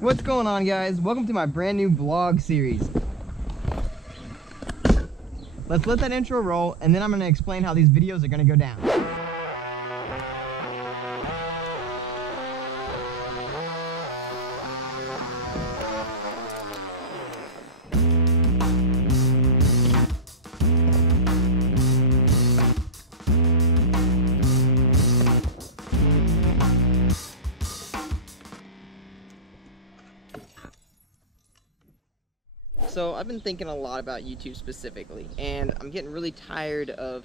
What's going on, guys? Welcome to my brand new vlog series. Let's let that intro roll, and then I'm going to explain how these videos are going to go down. So I've been thinking a lot about YouTube specifically, and I'm getting really tired of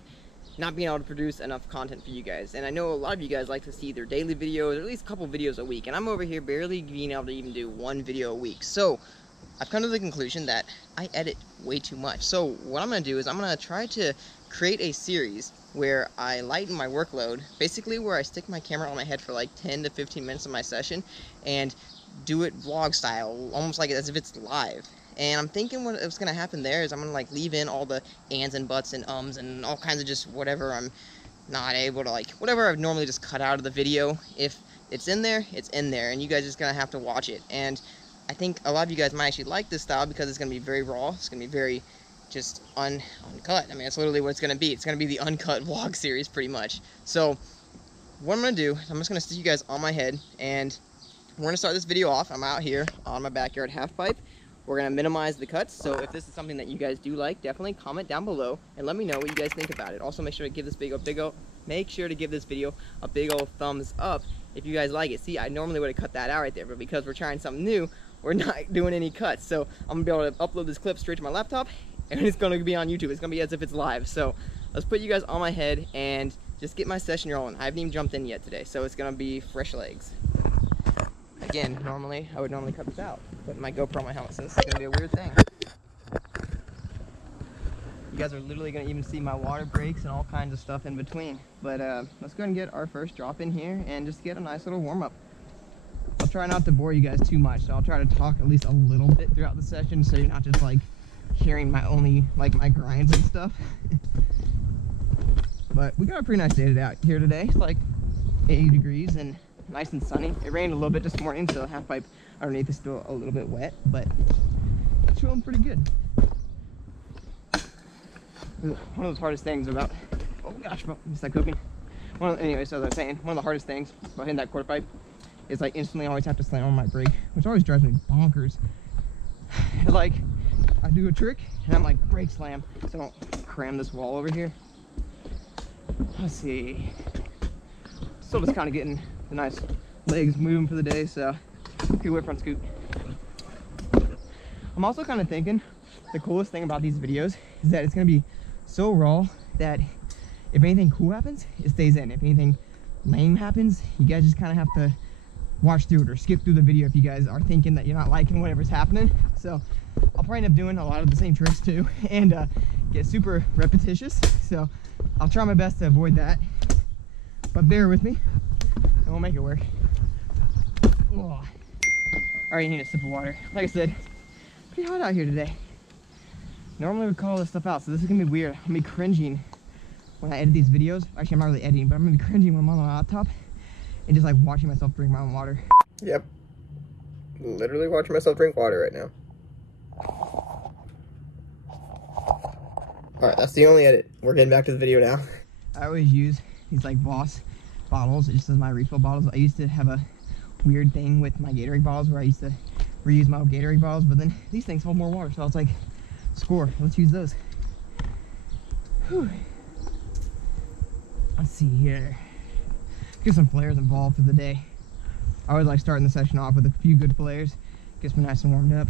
not being able to produce enough content for you guys. And I know a lot of you guys like to see either daily videos or at least a couple videos a week, and I'm over here barely being able to even do one video a week. So I've come to the conclusion that I edit way too much. So what I'm going to do is I'm going to try to create a series where I lighten my workload, basically where I stick my camera on my head for like 10 to 15 minutes of my session and do it vlog style, almost like as if it's live. And I'm thinking what's going to happen there is I'm going to like leave in all the ands and buts and ums and all kinds of just whatever I'm not able to, like, whatever I've normally just cut out of the video. If it's in there, it's in there, and you guys are just going to have to watch it. And I think a lot of you guys might actually like this style because it's going to be very raw. It's going to be very just uncut. I mean, it's literally what it's going to be. It's going to be the uncut vlog series pretty much. So what I'm going to do is I'm just going to stick you guys on my head, and we're going to start this video off. I'm out here on my backyard half pipe. We're going to minimize the cuts, so if this is something that you guys do like, definitely comment down below and let me know what you guys think about it. Also, make sure to give this video a big old thumbs up if you guys like it. See, I normally would have cut that out right there, but because we're trying something new, we're not doing any cuts. So I'm going to be able to upload this clip straight to my laptop, and it's going to be on YouTube. It's going to be as if it's live. So let's put you guys on my head and just get my session rolling. I haven't even jumped in yet today, so it's going to be fresh legs. Again, I would normally cut this out, but my GoPro on my helmet, so this is going to be a weird thing. You guys are literally going to even see my water breaks and all kinds of stuff in between. But let's go ahead and get our first drop in here and just get a nice little warm-up. I'll try not to bore you guys too much, so I'll try to talk at least a little bit throughout the session so you're not just like hearing my grinds and stuff. But we got a pretty nice day out here today. It's like 80 degrees and nice and sunny. It rained a little bit this morning, so the half pipe underneath is still a little bit wet, but it's feeling pretty good. One of those hardest things about, oh gosh, is that cooking? Anyway, so as I was saying, one of the hardest things about hitting that quarter pipe is I instantly always have to slam on my brake, which always drives me bonkers. Like, I do a trick and I'm like, brake slam, so I don't cram this wall over here. Let's see. Still just kind of getting the nice legs moving for the day, so okay, whip front scoot. I'm also kind of thinking the coolest thing about these videos is that it's going to be so raw that if anything cool happens, it stays in. If anything lame happens, you guys just kind of have to watch through it or skip through the video if you guys are thinking that you're not liking whatever's happening. So I'll probably end up doing a lot of the same tricks too and get super repetitious, so I'll try my best to avoid that, but bear with me and we'll make it work. Oh, I already need a sip of water. Like I said, pretty hot out here today. Normally we call this stuff out, so this is gonna be weird. I'm gonna be cringing when I edit these videos. Actually, I'm not really editing, but I'm gonna be cringing when I'm on my laptop and just like watching myself drink my own water. Yep, literally watching myself drink water right now. All right, that's the only edit. We're getting back to the video now. I always use these like Boss bottles, just as my refill bottles. I used to have a weird thing with my Gatorade bottles where I used to reuse my old Gatorade bottles, but then these things hold more water, so I was like, score, let's use those. Whew. Let's see here. Get some flares involved for the day. I always like starting the session off with a few good flares. Gets me nice and warmed up.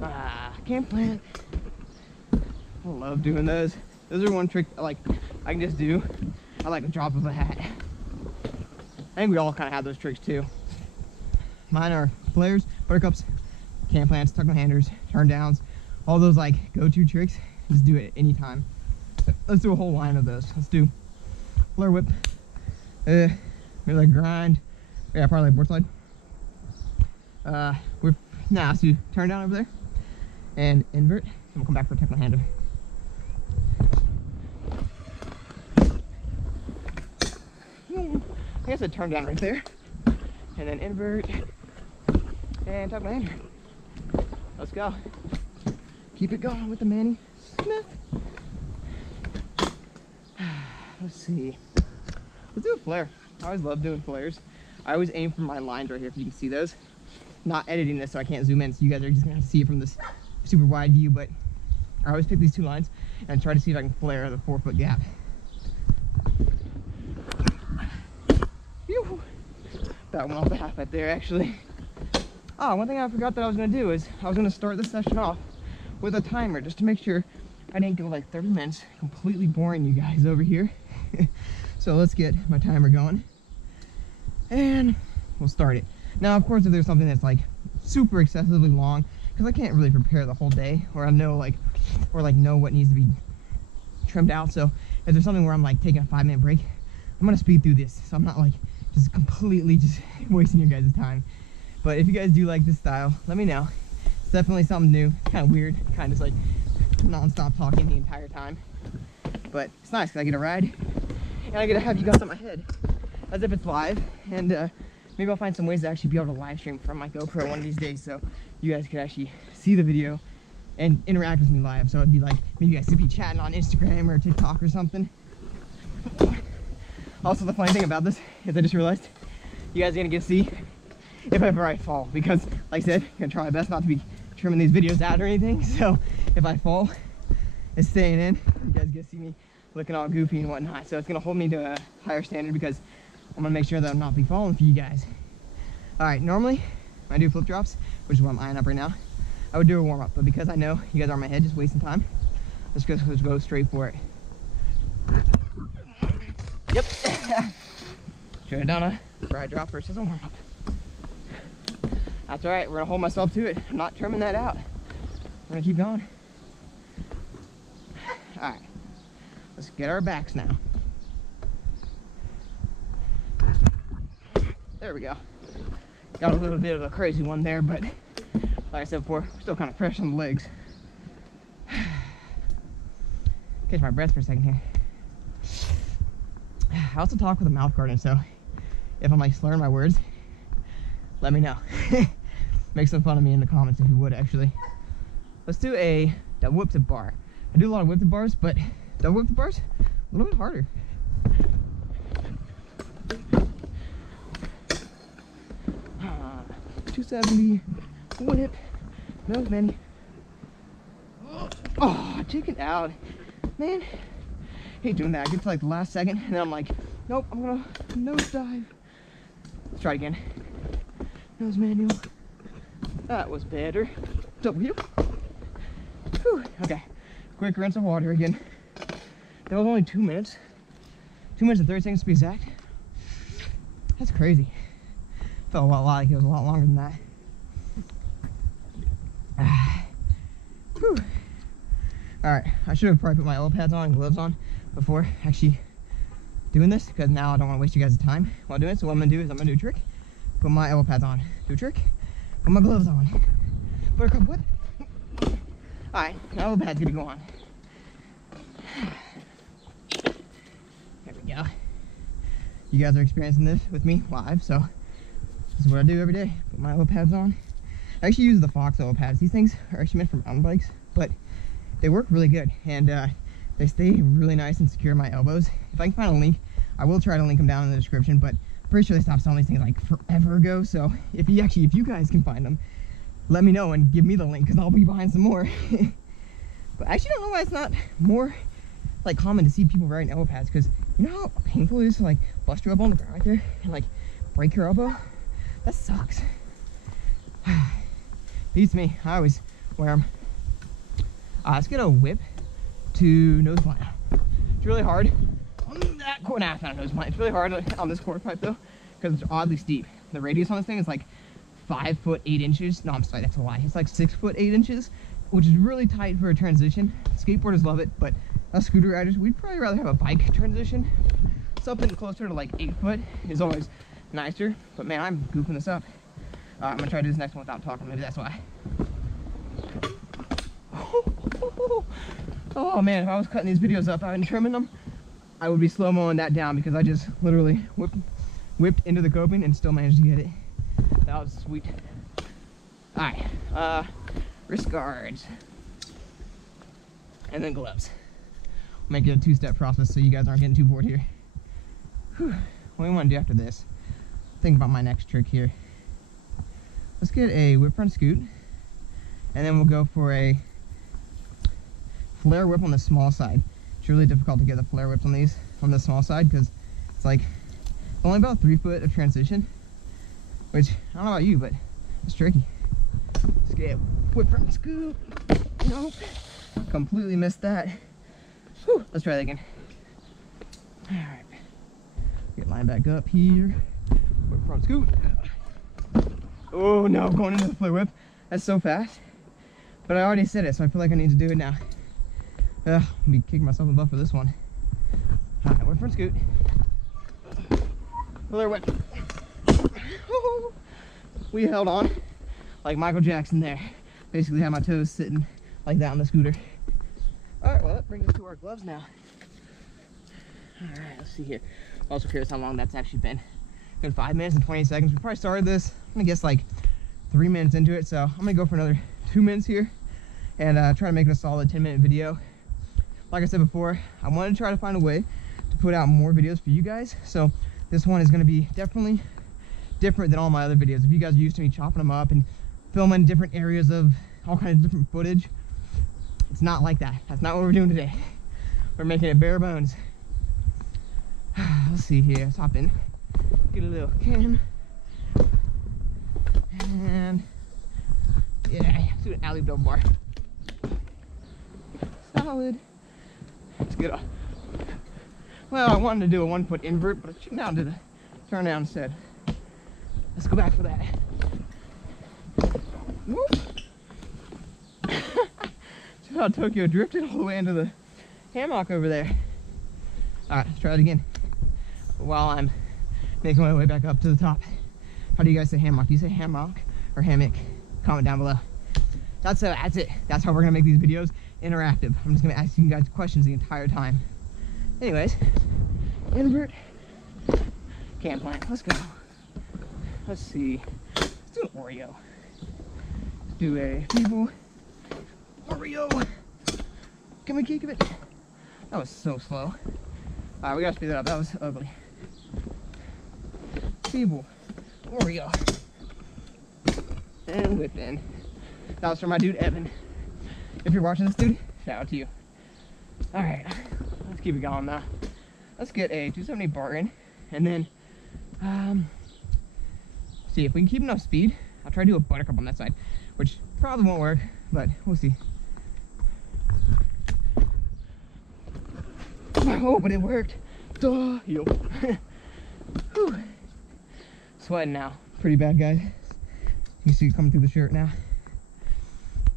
Yeah. Camp plant. I love doing those. Those are one trick I can just do. I like the drop of a hat. I think we all kind of have those tricks too. Mine are flares, buttercups, camp plants, tuck my handers, turn downs, all those like go-to tricks. Just do it anytime. Let's do a whole line of those. Let's do flare whip, maybe like grind. Yeah, probably like board slide. Let's do turn down over there and invert, and we'll come back for tuck my hander. I guess I'd turn down right there. And then invert. And tuck my hander. Let's go. Keep it going with the Manny Smith. Let's see. Let's do a flare. I always love doing flares. I always aim for my lines right here, if you can see those. Not editing this so I can't zoom in, so you guys are just gonna have to see it from this super wide view, but I always pick these two lines and try to see if I can flare the 4-foot gap. Phew. That went off the half right there, actually. Oh, one thing I forgot that I was gonna do is I was gonna start this session off with a timer just to make sure I didn't go like 30 minutes completely boring you guys over here. So let's get my timer going and we'll start it. Now, of course, if there's something that's like super excessively long, because I can't really prepare the whole day, or I know like, or like know what needs to be trimmed out. So if there's something where I'm like taking a 5-minute break, I'm gonna speed through this. So I'm not like just completely just wasting your guys' time. But if you guys do like this style, let me know. It's definitely something new. It's kind of weird, kind of just like non-stop talking the entire time. But it's nice because I get to ride and I get to have you guys on my head as if it's live. And maybe I'll find some ways to actually be able to live stream from my GoPro one of these days, so you guys could actually see the video and interact with me live. So it'd be like maybe you guys could be chatting on Instagram or TikTok or something. Also, the funny thing about this is I just realized you guys are gonna get to see if ever I fall, because like I said, I'm gonna try my best not to be trimming these videos out or anything. So if I fall, it's staying in. You guys get to see me looking all goofy and whatnot. So it's gonna hold me to a higher standard because I'm gonna make sure that I'm not be falling for you guys. All right, normally when I do flip drops, which is what I'm eyeing up right now, I would do a warm up, but because I know you guys are on my head just wasting time, let's go straight for it. Yep. Should have done a dry drop versus a warm up. That's all right, we're gonna hold myself to it. I'm not trimming that out. We're gonna keep going. All right, let's get our backs now. There we go. Got a little bit of a crazy one there, but like I said before, we're still kind of fresh on the legs. Catch my breath for a second here. I also talk with a mouth guard, and so if I'm like slurring my words, let me know. Make some fun of me in the comments if you would, actually. Let's do a double whip to bar. I do a lot of whip to bars, but double whip to bars, a little bit harder. 270, whip, nose Manny. Oh, chicken out. Man, hate doing that. I get to like the last second, and then I'm like, nope, I'm gonna nose dive. Let's try it again. Nose manual. That was better. Double heel. Whew. Okay, quick rinse of water again. That was only 2 minutes. 2 minutes and 30 seconds to be exact. That's crazy. Felt a lot like it was a lot longer than that. Whew. All right, I should have probably put my elbow pads on and gloves on before actually doing this, because now I don't want to waste you guys' time while doing it. So what I'm gonna do is I'm gonna do a trick, put my elbow pads on, do a trick, put my gloves on, buttercup whip. All right, now elbow pads gonna go on. There we go. You guys are experiencing this with me live, so this is what I do every day. Put my elbow pads on. I actually use the Fox elbow pads. These things are actually meant for mountain bikes, but they work really good, and they stay really nice and secure my elbows. If I can find a link, I will try to link them down in the description, but I'm pretty sure they stopped selling these things like forever ago. So if you guys can find them, let me know and give me the link, because I'll be buying some more. But I actually don't know why it's not more like common to see people riding elbow pads, because you know how painful it is to like bust your elbow on the ground right there and like break your elbow? That sucks. Beats me. I always wear them. Let's get a whip to nose blind. It's really hard on that corner. Nah, it's not a nose blind. It's really hard on this quarter pipe though, because it's oddly steep. The radius on this thing is like 5 foot 8 inches. No, I'm sorry, that's a lie. It's like 6 foot 8 inches, which is really tight for a transition. Skateboarders love it, but us scooter riders, we'd probably rather have a bike transition. Something closer to like 8 foot is always nicer. But man, I'm goofing this up. I'm gonna try to do this next one without talking. Maybe that's why. Oh man, if I was cutting these videos up and trimming them, I would be slow-moing that down, because I just literally whipped whipped into the coping and still managed to get it. That was sweet. Alright, wrist guards. And then gloves. Make it a two-step process so you guys aren't getting too bored here. Whew. What do we want to do after this? Think about my next trick here. Let's get a whip front scoot, and then we'll go for a flare whip on the small side. It's really difficult to get the flare whips on these on the small side because it's like only about 3 foot of transition, which I don't know about you, but it's tricky. Let's get whip front scoot. Nope, completely missed that. Whew. Let's try that again. All right, get lined back up here. Whip front scoot. Oh no, going into the flare whip. That's so fast. But I already said it, so I feel like I need to do it now. I'll be kicking myself in the butt for this one. Alright, whip front scoot. Flare whip. We held on like Michael Jackson there. Basically had my toes sitting like that on the scooter. Alright, well that brings us to our gloves now. Alright, let's see here. Also curious how long that's actually been. It's been 5 minutes and 20 seconds. We probably started this, I'm gonna guess like 3 minutes into it, so I'm gonna go for another 2 minutes here and try to make it a solid 10-minute video. Like I said before, I wanted to try to find a way to put out more videos for you guys, so this one is going to be definitely different than all my other videos. If you guys are used to me chopping them up and filming different areas of all kinds of different footage, it's not like that. That's not what we're doing today. We're making it bare bones. Let's see here, let's hop in, get a little can, and yeah, let's do an alley double bar. Solid. Let's get a, well, I wanted to do a 1 foot invert, but I should now did a turn down instead. Let's go back for that. Whoop. See how Tokyo drifted all the way into the hammock over there. Alright, let's try it again. While I'm making my way back up to the top. How do you guys say hammock? Do you say hammock or hammock? Comment down below. That's it. That's how we're gonna make these videos interactive. I'm just gonna ask you guys questions the entire time. Anyways, invert, can plant. Let's go. Let's see. Let's do an Oreo. Let's do a feeble Oreo. Can we keep it? That was so slow. Alright, we gotta speed that up. That was ugly. Feeble Oreo. And whip in. That was from my dude Evan. If you're watching this, dude, shout out to you. Alright, let's keep it going now. Let's get a 270 bar in, and then see if we can keep enough speed. I'll try to do a buttercup on that side, which probably won't work, but we'll see. Oh, but it worked. Duh, yo. Whew. Sweating now. Pretty bad, guys. You see it coming through the shirt now.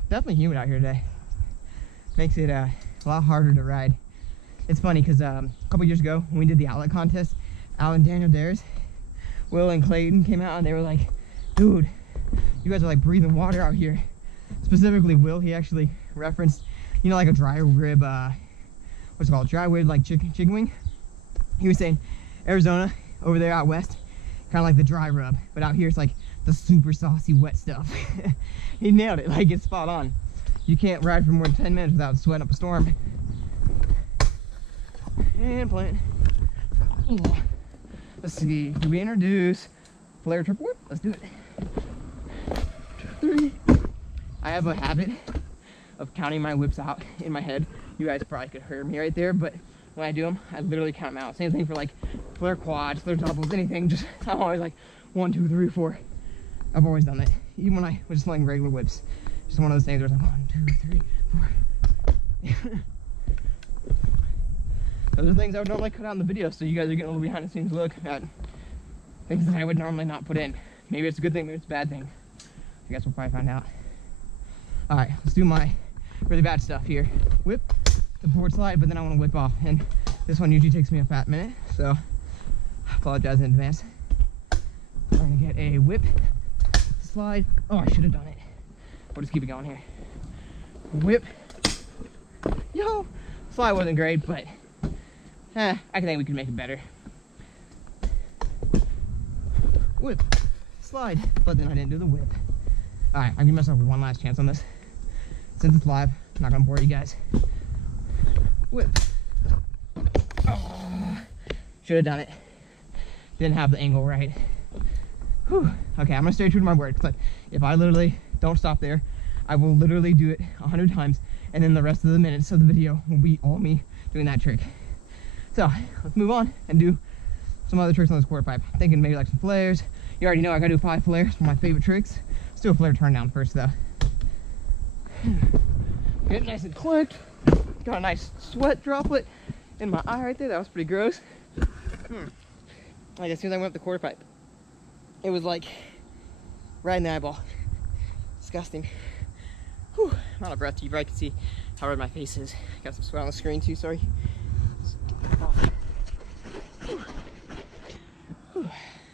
Definitely humid out here today. Makes it a lot harder to ride. It's funny because a couple years ago when we did the outlet contest, Alan, Daniel, Dares, Will, and Clayton came out and they were like, dude, you guys are like breathing water out here. Specifically Will, he actually referenced, you know, like a dry rib, what's it called, dry rib like chicken wing. He was saying Arizona over there out west, kind of like the dry rub, but out here it's like the super saucy wet stuff. He nailed it, like it's spot on. You can't ride for more than 10 minutes without sweating up a storm. And plant. Let's see, do we introduce flare triple whip? Let's do it. 2, 3. I have a habit of counting my whips out in my head. You guys probably could hear me right there, but when I do them, I literally count them out. Same thing for like flare quads, flare doubles, anything. Just I'm always like 1, 2, 3, 4. I've always done that, even when I was just like regular whips. Just one of those things where it's like 1, 2, 3, 4. Those are things I would normally cut out in the video, so you guys are getting a little behind the scenes look at things that I would normally not put in. Maybe it's a good thing, maybe it's a bad thing. I guess we'll probably find out. Alright, let's do my really bad stuff here. Whip the board slide, but then I want to whip off. And this one usually takes me a fat minute, so I apologize in advance. We're gonna get a whip, slide. Oh, I should have done it. We'll just keep it going here. Whip. Yo! Slide wasn't great, but I think we can make it better. whip, slide, but then I didn't do the whip. All right, I'll give myself one last chance on this. Since it's live, I'm not gonna bore you guys. Whip. Oh, should have done it. Didn't have the angle right. Whew. Okay, I'm gonna stay true to my word, but if I literally don't stop there, I will literally do it 100 times, and then the rest of the minutes of the video will be all me doing that trick. So let's move on and do some other tricks on this quarter pipe. I'm thinking maybe like some flares. You already know I gotta do 5 flares for my favorite tricks. Let's do a flare turn down first though. Get nice and clicked. Got a nice sweat droplet in my eye right there. That was pretty gross. Like as soon as I went up the quarter pipe, it was like right in the eyeball. Disgusting. Whew. I'm out of breath. You probably can see how red my face is. Got some sweat on the screen too, sorry.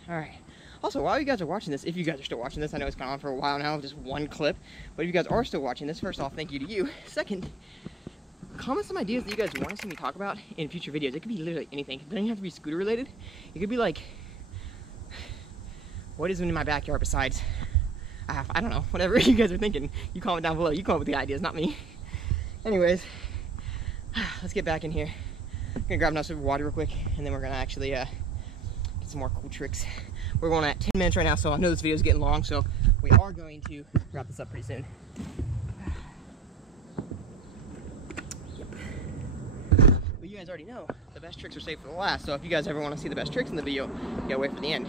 Alright. Also, while you guys are watching this, if you guys are still watching this, I know it's gone on for a while now, just one clip, but if you guys are still watching this, first off, thank you to you. Second, comment some ideas that you guys want to see me talk about in future videos. It could be literally anything. It doesn't have to be scooter related. It could be like, what is in my backyard besides, I don't know, whatever you guys are thinking. You comment down below. You come up with the ideas, not me. Anyways, let's get back in here. I'm gonna grab another sip of water real quick, and then we're gonna actually get some more cool tricks. We're going at 10 minutes right now, so I know this video is getting long, so we are going to wrap this up pretty soon. Yep. But you guys already know the best tricks are saved for the last, so if you guys ever want to see the best tricks in the video, you gotta wait for the end.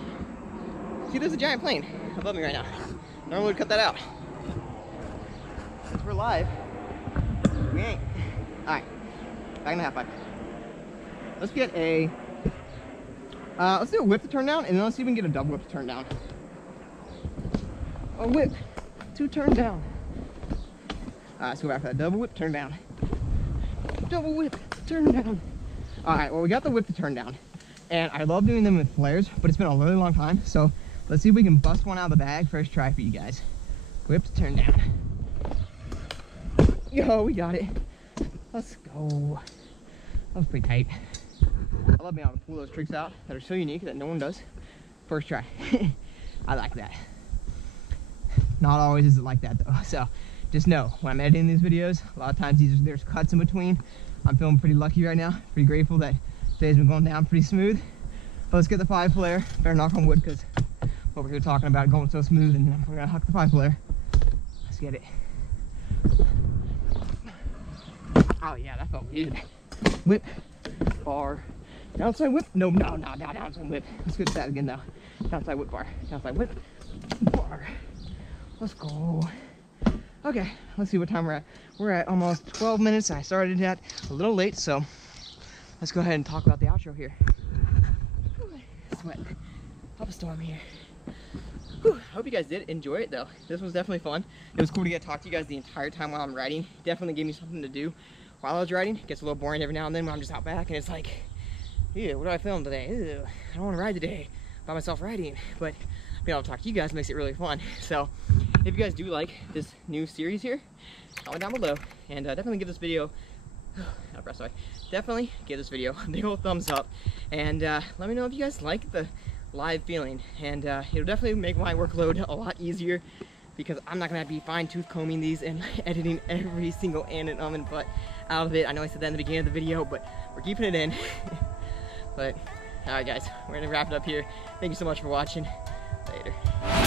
See, there's a giant plane above me right now. Normally would cut that out. Since we're live, we ain't. Alright, back in the half pipe. Let's get a let's do a whip to turn down, and then let's see if we can get a double whip to turn down. A whip to turn down. Let's go back to that double whip, turn down. Double whip, turn down. Alright, well we got the whip to turn down. And I love doing them with flares, but it's been a really long time, so let's see if we can bust one out of the bag. First try for you guys. Whip to turn down. Yo, we got it. Let's go. That was pretty tight. I love being able to pull those tricks out that are so unique that no one does. First try. I like that. Not always is it like that though. So just know when I'm editing these videos, a lot of times there's cuts in between. I'm feeling pretty lucky right now. Pretty grateful that today's been going down pretty smooth. But let's get the 5 flare. Better knock on wood because what we're here talking about going so smooth, and we're gonna huck the 5 flare. Let's get it. Oh yeah, that felt good. Whip, bar, downside whip. No, downside whip. Let's get that again now. Downside whip bar, downside whip, bar. Let's go. Okay, let's see what time we're at. We're at almost 12 minutes. I started that a little late, so let's go ahead and talk about the outro here. Sweat up a storm here. Whew. I hope you guys did enjoy it though. This was definitely fun. It was cool to get to talk to you guys the entire time while I'm riding. Definitely gave me something to do while I was riding. It gets a little boring every now and then when I'm just out back and it's like, ew, what do I film today? Ew, I don't want to ride today by myself riding. But being able to talk to you guys makes it really fun. So if you guys do like this new series here, comment down below and definitely give this video definitely give this video a big old thumbs up, and let me know if you guys like the live feeling, and it'll definitely make my workload a lot easier because I'm not gonna have to be fine-tooth combing these and editing every single and but out of it. I know I said that in the beginning of the video, but we're keeping it in. But alright guys, we're gonna wrap it up here. Thank you so much for watching. Later.